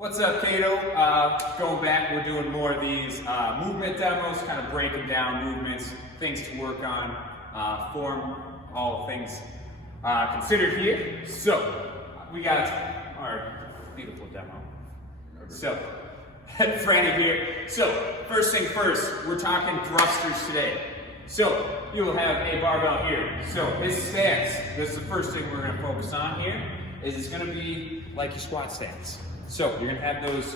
What's up, Cato? Going back, we're doing more of these movement demos, kind of breaking down movements, things to work on, form, all things considered here. So, we got our beautiful demo. So, Franny here. So, first thing first, we're talking thrusters today. So, you will have a barbell here. So, his stance, this is the first thing we're going to focus on here, is it's going to be like your squat stance. So you're gonna have those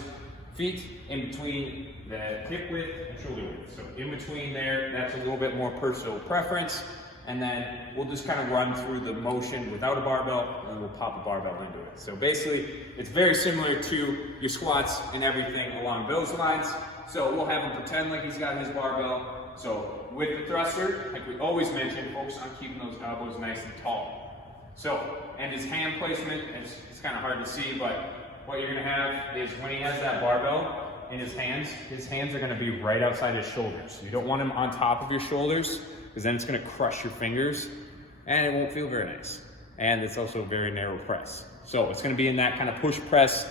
feet in between the hip width and shoulder width. So in between there, that's a little bit more personal preference. And then we'll just kind of run through the motion without a barbell, and we'll pop a barbell into it. So basically, it's very similar to your squats and everything along those lines. So we'll have him pretend like he's got his barbell. So with the thruster, like we always mention, focus on keeping those elbows nice and tall. So, and his hand placement, it's kind of hard to see, but what you're gonna have is when he has that barbell in his hands are gonna be right outside his shoulders. You don't want him on top of your shoulders, because then it's gonna crush your fingers and it won't feel very nice. And it's also a very narrow press. So it's gonna be in that kind of push press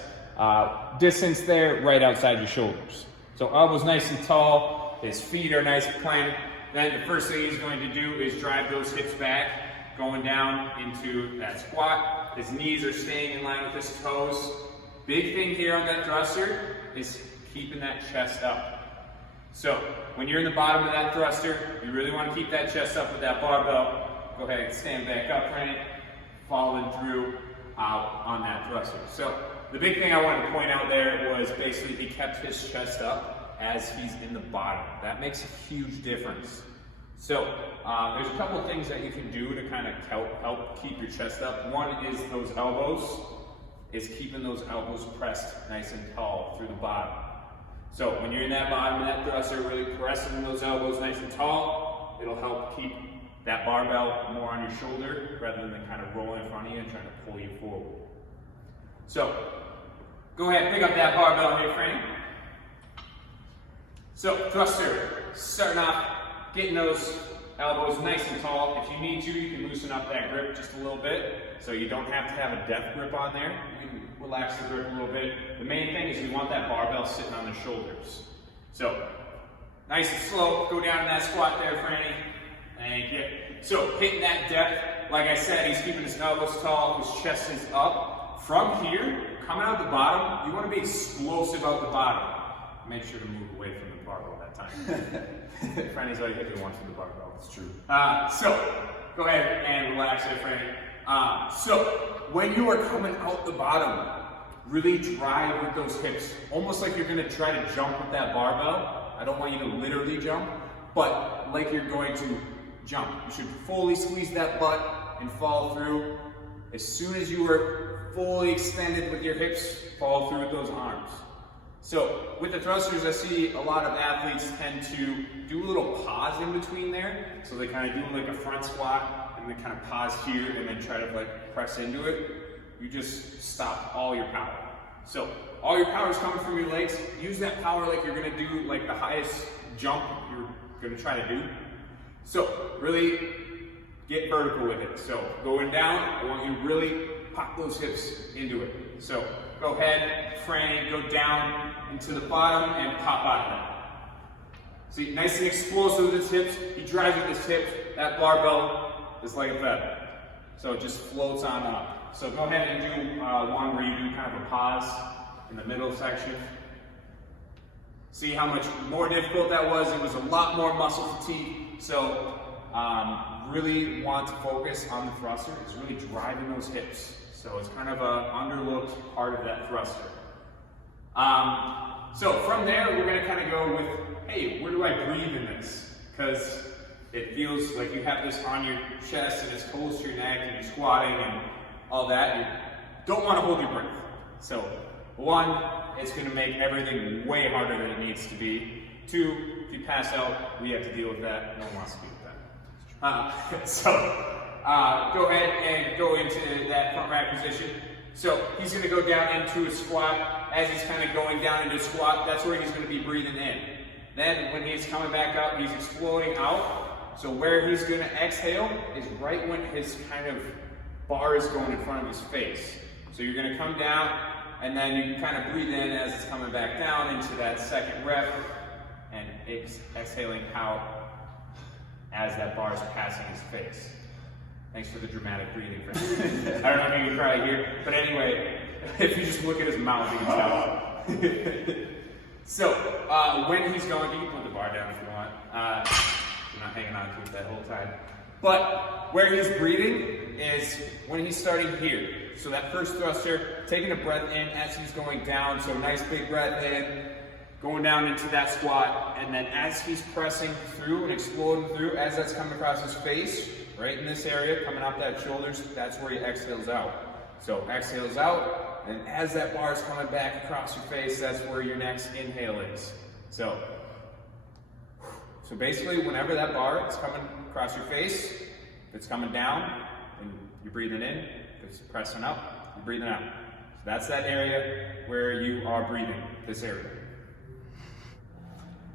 distance there, right outside your shoulders. So elbows nice and tall, his feet are nice and planked. Then the first thing he's going to do is drive those hips back, going down into that squat. His knees are staying in line with his toes. Big thing here on that thruster is keeping that chest up. So when you're in the bottom of that thruster, you really want to keep that chest up with that barbell. Go ahead and stand back up, Franny, following through on that thruster. So the big thing I wanted to point out there was basically he kept his chest up as he's in the bottom. That makes a huge difference. So there's a couple of things that you can do to kind of help keep your chest up. One is those elbows. Is keeping those elbows pressed nice and tall through the bottom. So when you're in that bottom of that thruster, really pressing those elbows nice and tall, it'll help keep that barbell more on your shoulder rather than kind of rolling in front of you and trying to pull you forward. So go ahead, pick up that barbell here, Franny. So thruster, starting off, getting those elbows nice and tall. If you need to, you can loosen up that grip just a little bit. So you don't have to have a death grip on there. You can relax the grip a little bit. The main thing is you want that barbell sitting on the shoulders. So nice and slow, go down in that squat there, Franny. Thank you. So hitting that depth, like I said, he's keeping his elbows tall, his chest is up. From here, coming out the bottom, you want to be explosive out the bottom. Make sure to move away from the barbell that time. Franny's already hit me once with the barbell. It's true. So go ahead and relax there, Franny. So when you are coming out the bottom, really drive with those hips, almost like you're going to try to jump with that barbell. I don't want you to literally jump, but like you're going to jump. You should fully squeeze that butt and follow through. As soon as you are fully extended with your hips, follow through with those arms. So with the thrusters, I see a lot of athletes tend to do a little pause in between there. So they kind of do like a front squat and then kind of pause here and then try to like press into it. You just stop all your power. So all your power is coming from your legs. Use that power like you're gonna do like the highest jump you're gonna try to do. So really get vertical with it. So going down, I want you to really pop those hips into it. So go ahead, Franny, go down into the bottom and pop out of that. See, nice and explosive with his hips. He drives with his hips. That barbell is like a feather. So it just floats on up. So go ahead and do one where you do kind of a pause in the middle section. See how much more difficult that was? It was a lot more muscle fatigue. So really want to focus on the thruster. It's really driving those hips. So it's kind of an underlooked part of that thruster. So from there, we're going to kind of go with, hey, where do I breathe in this? Because it feels like you have this on your chest and it's close to your neck and you're squatting and all that. You don't want to hold your breath. So one, it's going to make everything way harder than it needs to be. Two, if you pass out, we have to deal with that. No one wants to deal with that. Go ahead and go into that front rack position. So he's going to go down into a squat. As he's kind of going down into a squat, that's where he's going to be breathing in. Then when he's coming back up, he's exploding out. So where he's going to exhale is right when his kind of bar is going in front of his face. So you're going to come down And then you can kind of breathe in as it's coming back down into that second rep, and exhaling out as that bar is passing his face. Thanks for the dramatic breathing. I don't know if you can probably hear, but anyway, if you just look at his mouth, you can tell. So, when he's going, you can put the bar down if you want. You're not hanging on to it that whole time. But where he's breathing is when he's starting here. So that first thruster, taking a breath in as he's going down. So nice big breath in, going down into that squat. And then as he's pressing through and exploding through, as that's coming across his face, right in this area, coming up that shoulders, that's where he exhales out. So exhales out, and as that bar is coming back across your face, that's where your next inhale is. So basically, whenever that bar is coming across your face, if it's coming down, and you're breathing in, if it's pressing up, you're breathing out. So that's that area where you are breathing, this area.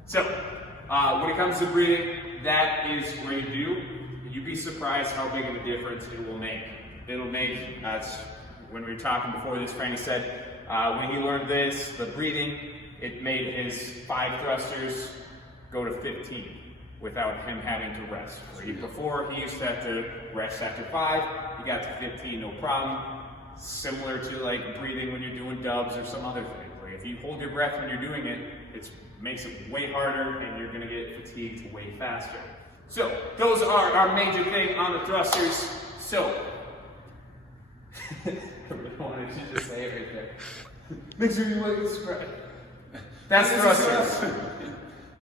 So, when it comes to breathing, that is where you do. You'd be surprised how big of a difference it will make. It'll make, when we were talking before this, Franny said, when he learned this, the breathing, it made his 5 thrusters go to 15 without him having to rest. Before, he used to have to rest after 5, he got to 15, no problem. Similar to like breathing when you're doing dubs or some other thing. Like if you hold your breath when you're doing it, it makes it way harder and you're gonna get fatigued way faster. So, those are our major thing on the thrusters. So, I really wanted to just say it right there. Make sure you like subscribe. That's thrusters.